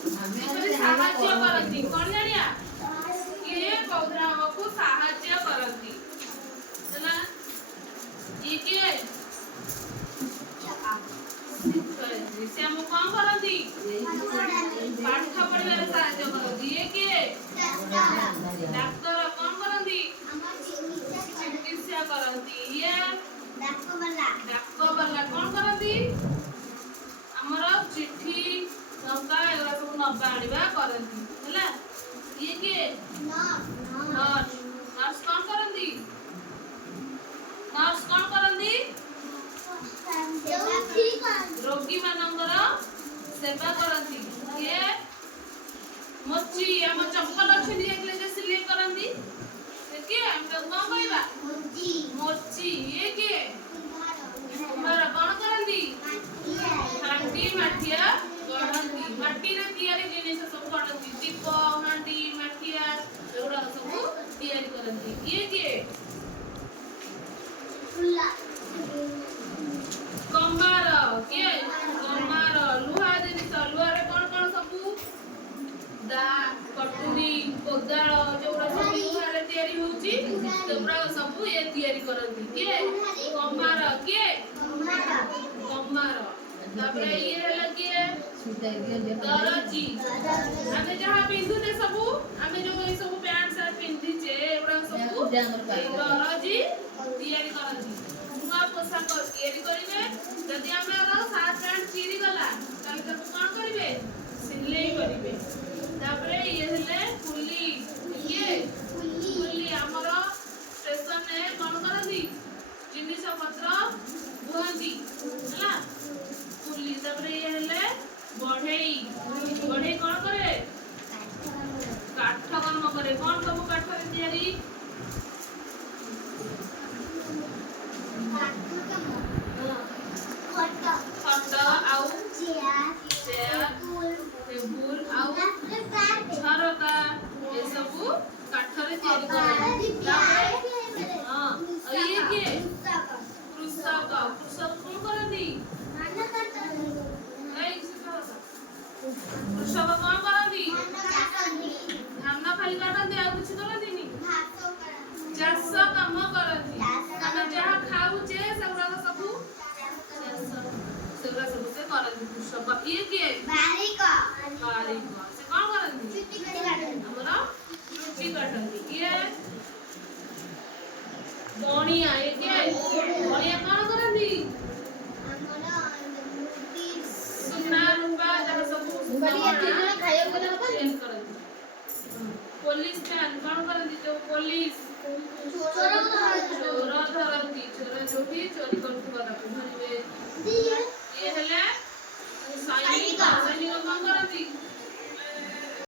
ଏପରି ସାହାଯ୍ୟ କରନ୍ତି କଣ ଜାଣିଆ କିଏ କହୁଥିଲା ଆମକୁ ସାହାଯ୍ୟ କରନ୍ତି ହେଲା ଇଏ କିଏ ସେ ଆମକୁ କଣ କରନ୍ତି ପାଠ ପଢିବାରେ ସାହାଯ୍ୟ କରନ୍ତି ଇଏ କିଏ ଡାକ୍ତର କଣ କରନ୍ତି ଚିକିତ୍ସା କରନ୍ତି ଇଏ ଡାକବାଲା କଣ କରନ୍ତି ଆମର ଚିଠି ଟଙ୍କା ଏଗୁଡ଼ା ସବୁ ନବା ଆଣିବା କରନ୍ତି ହେଲା ଇଏ କିଏ ନର୍ସ ନର୍ସ କଣ କରନ୍ତି ନର୍ସ କଣ କରନ୍ତି ରୋଗୀ ମାନଙ୍କର ସେବା କରନ୍ତି କିଏ ମୋଚି ଆମ ଚପଲ ଛିଣ୍ଡି ଯାଇଥିଲେ ଯେ ସିଲେଇ କରନ୍ତି ସେ କିଏ ଆମେ ତାକୁ କଣ କହିବା ମୋଚି ଇଏ କିଏ କୁମ୍ଭାର କଣ କରନ୍ତି ହାଣ୍ଡି ମାଠିଆ ଗଢନ୍ତି ମାଟିରେ ତିଆରି ଜିନିଷ ସବୁ ଗଢନ୍ତି ଦୀପ ହାଣ୍ଡି ମାଠିଆ ଏଗୁଡା ସବୁ ତିଆରି କରନ୍ତି ଇଏ କିଏ କମାର କିଏ କମାର ଲୁହା ଜିନିଷ ଲୁହାରେ କଣ କଣ ସବୁ ଦା କଟୁରୀ କୋଦାଳ ଯୋଉଗୁଡା ସବୁ ଲୁହାରେ ତିଆରି ହଉଛି ସେଗୁଡା ସବୁ ଇଏ ତିଆରି କରନ୍ତି କିଏ କମାର କିଏ କମାର ତାପରେ ଇଏ ହେଲା କିଏ ଦରଜି ଆମେ ଯାହା ପିନ୍ଧୁଛେ ସବୁ ଆମେ ଯୋଉ ଏଇ ସବୁ ପ୍ୟାଣ୍ଟ ସାର୍ଟ ପିନ୍ଧିଛେ ଏଗୁଡା ସବୁ ଦରଜି ତିଆରି କରନ୍ତି ନୂଆ ପୋଷାକ ତିଆରି କରିବେ ଯଦି ଆମର ସାର୍ଟ ପ୍ୟାଣ୍ଟ ଚିରି ଗଲା ତାହେଲେ ତାକୁ କଣ କରିବେ ସିଲେଇ କରିବେ ତାପରେ ଇଏ ହେଲେ କୁଲି କିଏ କୁଲି ଆମର ଷ୍ଟେସନରେ କଣ କରନ୍ତି ଜିନିଷ ପତ୍ର ବୁହନ୍ତି ହେଲା କୁଲି ତାପରେ ଇଏ ହେଲେ ବଢେଇ ବଢେଇ କଣ କରେ କାଠ କାମ କରେ କଣ ସବୁ କାଠରେ ତିଆରି ଖଟ ଆଉ ଚେୟାର ଟେବୁଲ ଆଉ ଝରକା ଏସବୁ କାଠରେ ତିଆରି କରନ୍ତି ଇଏ କିଏ କୃଷକ କୃଷକ କଣ କରନ୍ତି କୃଷକ କଣ କରନ୍ତି ଧାନ ଖାଲି କାଟନ୍ତି ଆଉ କିଛି କରନ୍ତିନି ଚାଷ କାମ କରନ୍ତି ଆମେ ଯାହା ଖାଉଛେ ସେଗୁଡାକ ସବୁ ସେଗୁଡା ସବୁ ସେ କରନ୍ତି କୃଷକ ଇଏ କିଏ ବାରିକ ସେ କଣ କରନ୍ତି ଆମର ଚୁଟି କାଟନ୍ତି ଇଏ ବଣିଆ ଇଏ କିଏ ବଣିଆ କଣ କରନ୍ତି ସୁନା ରୂପା ଯାହା ସବୁ ପୋଲିସ ମ୍ୟାନ କଣ କରନ୍ତି ଯୋଉ ପୋଲିସ ଚୋର ଧରନ୍ତି ଚୋର ଯୋଉଠି ଚୋରି କରୁଥିବ ତାକୁ ଧରିବେ